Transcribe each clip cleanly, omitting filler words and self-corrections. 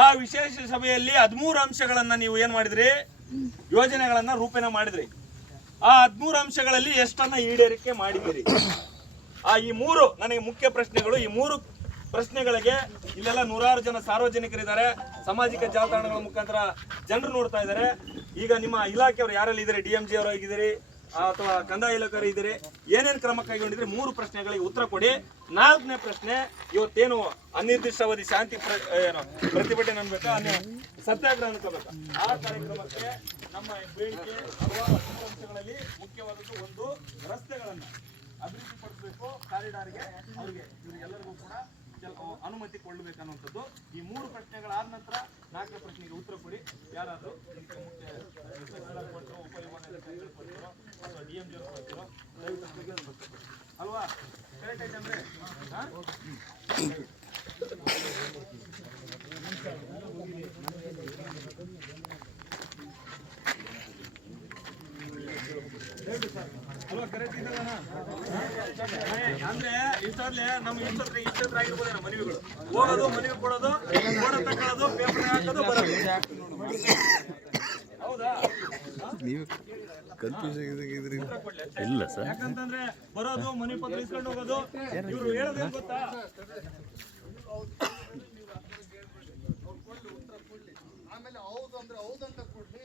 ಆ ವಿಶೇಷ ಸಭೆಯಲ್ಲಿ 13 ಅಂಶಗಳನ್ನ ನೀವು ಏನ್ ಮಾಡಿದ್ರಿ, ಯೋಜನೆಗಳನ್ನ ರೂಪೇಣ ಮಾಡಿದ್ರಿ. ಆ 13 ಅಂಶಗಳಲ್ಲಿ ಎಷ್ಟನ್ನ ಈಡೇರಿಕೆ ಮಾಡಿದಿರಿ? ಈ 3 ನನಗೆ ಮುಖ್ಯ ಪ್ರಶ್ನೆಗಳು. ಈ 3 ಪ್ರಶ್ನೆಗಳಿಗೆ ಇಲ್ಲೆಲ್ಲ ನೂರಾರು ಜನ ಸಾರ್ವಜನಿಕರಿದ್ದಾರೆ, ಸಾಮಾಜಿಕ ಜಾಲತಾಣಗಳ ಮುಖಾಂತರ ಜನರು ನೋಡ್ತಾ ಇದ್ದಾರೆ. ಈಗ ನಿಮ್ಮ ಇಲಾಖೆಯವರು ಯಾರೆಲ್ಲ ಇದ್ದೀರಿ, DMG ಅವರು ಆಗಿದ್ದೀರಿ ಅಥವಾ ಕಂದಾಯ ಇಲಾಖೆಯವರು ಇದ್ದೀರಿ, ಏನೇನು ಕ್ರಮ ಕೈಗೊಂಡಿದ್ರೆ 3 ಪ್ರಶ್ನೆಗಳಿಗೆ ಉತ್ತರ ಕೊಡಿ. 4ನೇ ಪ್ರಶ್ನೆ, ಇವತ್ತೇನು ಅನಿರ್ದಿಷ್ಟಾವಧಿ ಶಾಂತಿ ಪ್ರತಿಭಟನೆ ಅನ್ಬೇಕಾ, ಸತ್ಯಾಗ್ರಹ ಅನ್ಕೋಬೇಕಾ, ಆ ಕಾರ್ಯಕ್ರಮಕ್ಕೆ ನಮ್ಮ ಬೇಡಿಕೆ ಹಲವಾರು ಅಂಶಗಳಲ್ಲಿ ಮುಖ್ಯವಾದದ್ದು ಒಂದು, ರಸ್ತೆಗಳನ್ನ ಅಭಿವೃದ್ಧಿಪಡಿಸಬೇಕು, ಕಾರಿಡಾರ್ಗೆ ಅವರಿಗೆ ಇವರಿಗೆಲ್ಲರಿಗೂ ಕೂಡ ಅನುಮತಿ ಕೊಡಬೇಕನ್ನುವಂಥದ್ದು. ಈ 3 ಪ್ರಶ್ನೆಗಳಾದ ನಂತರ 4ನೇ ಪ್ರಶ್ನೆಗೆ ಉತ್ತರ ಕೊಡಿ. ಯಾರಾದರೂ DMG ಕೊಡ್ತಿರೋ ಅಲ್ವಾ? ಕರೆಕ್ಟ್ ಐತೆ ಅಂದ್ರೆ ಅಲ್ವಾ? ಕರೆಕ್ಟ್ ಇದಲ್ಲ ಅಂದ್ರೆ ಇಷ್ಟೊಂದೇ ನಮ್ಮ ಇಷ್ಟತ್ರ ಆಗಿರ್ಬೋದೇನೋ ಮನವಿಗಳು ಹೋಗೋದು, ಮನವಿ ಕೊಡೋದು, ಫೋಟೋ ತಗೊಳ್ಳೋದು, ಪೇಪರ್ ಹಾಕೋದು, ಬರೋದು. ಹೌದಾ? ನೀವು ಕನ್ಫ್ಯೂಸ್ ಆಗಿದ್ರಿ ಇಲ್ಲ ಸರ್. ಯಾಕಂತಂದ್ರೆ ಬರೋದು, ಮನವಿ ಪತ್ರ ಇಸ್ಕೊಂಡು ಹೋಗೋದು, ಇವರು ಹೇಳೋದೇನು ಗೊತ್ತಾ, ಆಮೇಲೆ ಹೌದು ಅಂದ್ರೆ ಹೌದಂತ ಕೊಡ್ಲಿ,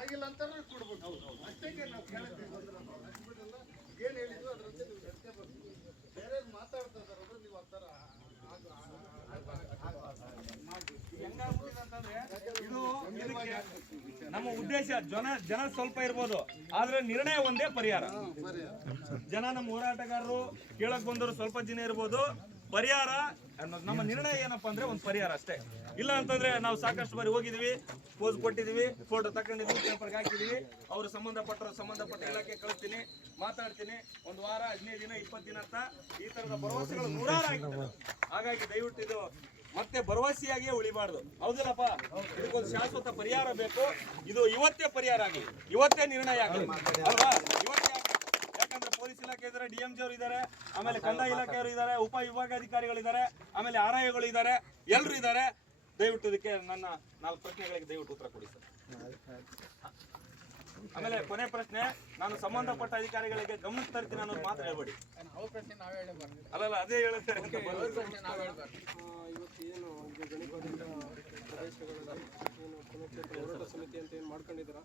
ಆಗಿಲ್ಲ ಅಂತಾನೆ ಕೊಡ್ಬೇಕು. ಅಷ್ಟೇ ನಾವು ಕೇಳಿದ್ವಿ. ಏನ್ ಹೇಳಿದ್ವಿ ಅದ್ರಂತೆ ನೀವು ನಡ್ಕೆ ಬರ್ತೀವಿ. ಬೇರೆ ಮಾತಾಡ್ತಾ ಇದಾರೆ ನೀವು ಆ ಥರ ಇದು ನಮ್ಮ ಉದ್ದೇಶ. ಜನ ಸ್ವಲ್ಪ ಇರ್ಬೋದು, ಆದ್ರೆ ನಿರ್ಣಯ ಒಂದೇ ಪರಿಹಾರ. ಜನ ನಮ್ಮ ಹೋರಾಟಗಾರರು ಕೇಳಕ್ ಬಂದವರು ಸ್ವಲ್ಪ ಜನ ಇರ್ಬೋದು, ಪರಿಹಾರ ನಮ್ಮ ನಿರ್ಣಯ ಏನಪ್ಪಾ ಅಂದ್ರೆ ಒಂದು ಪರಿಹಾರ ಅಷ್ಟೇ. ಇಲ್ಲ ಅಂತಂದ್ರೆ ನಾವು ಸಾಕಷ್ಟು ಬಾರಿ ಹೋಗಿದೀವಿ, ಪೋಸ್ ಕೊಟ್ಟಿದೀವಿ, ಫೋಟೋ ತಕೊಂಡಿದ್ವಿ, ಪೇಪರ್ಗೆ ಹಾಕಿದೀವಿ, ಅವರು ಸಂಬಂಧಪಟ್ಟ ಇಲಾಖೆ ಕಳಿಸ್ತೀನಿ, ಮಾತಾಡ್ತೀನಿ, 1 ವಾರ 15 ದಿನ 20 ದಿನ ಅಂತ ಈ ತರದ ಭರವಸೆಗಳು ನೂರಾರು ಆಗಿರ್ತದೆ. ಹಾಗಾಗಿ ದಯವಿಟ್ಟು ಇದು ಮತ್ತೆ ಭರವಸೆಯಾಗಿಯೇ ಉಳಿಬಾರ್ದು. ಹೌದಿಲ್ಲಪ್ಪ? ಇದಕ್ಕೊಂದು ಶಾಶ್ವತ ಪರಿಹಾರ ಬೇಕು. ಇದು ಇವತ್ತೇ ಪರಿಹಾರ ಆಗಲಿ, ಇವತ್ತೇ ನಿರ್ಣಯ ಆಗಲಿ ಅಲ್ವಾ? ಇವತ್ತೇ. ಯಾಕಂದ್ರೆ ಪೊಲೀಸ್ ಇಲಾಖೆ ಇದ್ದಾರೆ, DMG ಅವರು ಇದ್ದಾರೆ, ಆಮೇಲೆ ಕಂದಾಯ ಇಲಾಖೆಯವರು ಇದ್ದಾರೆ, ಉಪ ವಿಭಾಗಾಧಿಕಾರಿಗಳಿದ್ದಾರೆ, ಆಮೇಲೆ RIಗಳು ಇದ್ದಾರೆ, ಎಲ್ಲರೂ ಇದ್ದಾರೆ. ದಯವಿಟ್ಟು ಇದಕ್ಕೆ ನನ್ನ 4 ಪ್ರಶ್ನೆಗಳಿಗೆ ದಯವಿಟ್ಟು ಉತ್ತರ ಕೊಡಿ ಸರ್. ಆಮೇಲೆ ಕೊನೆ ಪ್ರಶ್ನೆ, ನಾನು ಸಂಬಂಧಪಟ್ಟ ಅಧಿಕಾರಿಗಳಿಗೆ ಗಮನಕ್ಕೆ ತರ್ತೀನಿ ಅನ್ನೋದು ಮಾತ್ರ ಹೇಳ್ಬೇಡಿ. ಅಲ್ಲಲ್ಲ, ಅದೇ ಹೇಳ್ತಾರೆ. ಇವತ್ತು ಏನು ಈಗ ಗಣಿಗಾರಿಕೆ ಪ್ರದೇಶಗಳಲ್ಲಿ ಏನು ಪುನಶ್ಚೇತನ ಹೋರಾಟ ಸಮಿತಿ ಅಂತ ಏನು ಮಾಡ್ಕೊಂಡಿದ್ದೀರಾ,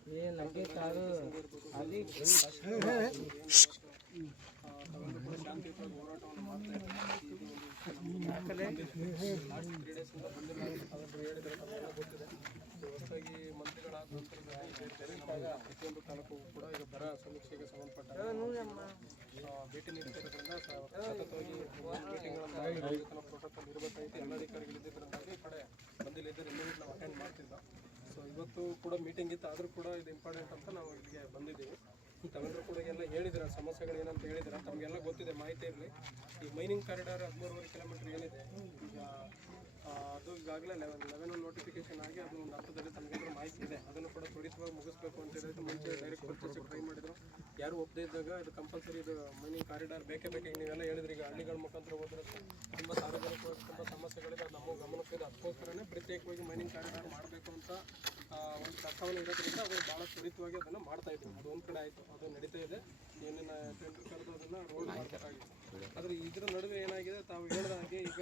ತಾವೆಲ್ಲರೂ ಕೂಡ ಶಾಂತಿಯುತವಾಗಿ ಹೋರಾಟವನ್ನು ಮಾಡ್ತಾ ಇದ್ದಾರೆ. 3 ಡೇಸಿಂದ ಬಂದಿಲ್ಲ ಅದನ್ನು ಹೇಳಿದರೆ ತಮಗೆಲ್ಲ ಗೊತ್ತಿದೆ. ಹೊಸದಾಗಿ ಮಂತ್ರಿಗಳಾದ ಪ್ರತಿಯೊಂದು ತಾಲೂಕು ಕೂಡ ಈಗ ಬರ ಸಮೀಕ್ಷೆಗೆ ಸಂಬಂಧಪಟ್ಟ ಭೇಟಿ ನೀಡ್ತಿರೋದ್ರಿಂದ ಸತತವಾಗಿ ಮೀಟಿಂಗ್ಗಳನ್ನು ಪ್ರೋಟೋಕಾಲ್ ಇರಬೇಕಾಗಿತ್ತು. ಎಲ್ಲ ಅಧಿಕಾರಿಗಳು ಇದ್ದಿದ್ದರಿಂದಾಗಿ ಈ ಕಡೆ ಬಂದಿಲ್ಲಿದ್ದರೆ ಇಮಿಡಿಯೇಟ್ ನಾವು ಅಟೆಂಡ್ ಮಾಡ್ತಿದ್ದ. ಸೊ ಇವತ್ತು ಕೂಡ ಮೀಟಿಂಗ್ ಇತ್ತು, ಆದರೂ ಕೂಡ ಇದು ಇಂಪಾರ್ಟೆಂಟ್ ಅಂತ ನಾವು ಇಲ್ಲಿಗೆ ಬಂದಿದ್ದೀವಿ. ತಾವೆಲ್ಲರೂ ಕೂಡ ಎಲ್ಲ ಹೇಳಿದ್ದೀರ, ಸಮಸ್ಯೆಗಳು ಏನಂತ ಹೇಳಿದ್ದೀರ, ತಮಗೆಲ್ಲ ಗೊತ್ತಿದೆ, ಮಾಹಿತಿ ಇರಲಿ. ಈ ಮೈನಿಂಗ್ ಕಾರಿಡಾರ್ 13.5 ಕಿಲೋಮೀಟರ್ ಏನಿದೆ, ಈಗ ಅದು ಈಗಾಗಲೇ 11 ನೋಟಿಫಿಕೇಶನ್ ಆಗಿ ಅದು ಒಂದು ಹಂತದಲ್ಲಿ ತಮಗೆಲ್ಲರೂ ಮಾಹಿತಿ ಇದೆ. ಅದನ್ನು ಕೂಡ ತ್ವರಿತವಾಗಿ ಮುಗಿಸ್ಬೇಕು ಅಂತ ಹೇಳಿದ್ರೆ ಮುಂಚೆ ಡೈರೆಕ್ಟ್ ಪರ್ಚೇಸಿಗೆ ಟ್ರೈ ಮಾಡಿದ್ರು. ಯಾರು ಒಪ್ಪದೇ ಇದ್ದಾಗ ಇದು ಕಂಪಲ್ಸರಿ ಇದು ಮೈನಿಂಗ್ ಕಾರಿಡಾರ್ ಬೇಕೇ ಬೇಕು. ನೀವೆಲ್ಲ ಹೇಳಿದ್ರಿ, ಈಗ ಹಳ್ಳಿಗಳ ಮುಖಾಂತರ ಹೋದ್ರೆ ತುಂಬ ಸಾರ್ವಜನಿಕವಾಗಿ ತುಂಬ ಸಮಸ್ಯೆಗಳಿದೆ, ಅದು ನಮ್ಮ ಗಮನಕ್ಕಿದೆ. ಅದಕ್ಕೋಸ್ಕರನೇ ಪ್ರತ್ಯೇಕವಾಗಿ ಮೈನಿಂಗ್ ಕಾರಿಡಾರ್ ಮಾಡಬೇಕು ಅಂತ ಒಂದು ಪ್ರಸ್ತಾವನೆ ಇರೋದ್ರಿಂದ ಅದು ಭಾಳ ತ್ವರಿತವಾಗಿ ಅದನ್ನು ಮಾಡ್ತಾ ಇದ್ವಿ. ಅದು ಒಂದು ಕಡೆ ಆಯಿತು, ಅದು ನಡೀತಾ ಇದೆ. ಏನೇನು ಟೆಂಡರ್ ಕರೆದು ಅದನ್ನು ರೋಡ್ ಮಾಡಬೇಕಾಗಿತ್ತು. ಆದರೆ ಇದರ ನಡುವೆ ಏನಾಗಿದೆ, ತಾವು ಹೇಳಿದ ಹಾಗೆ ಈಗ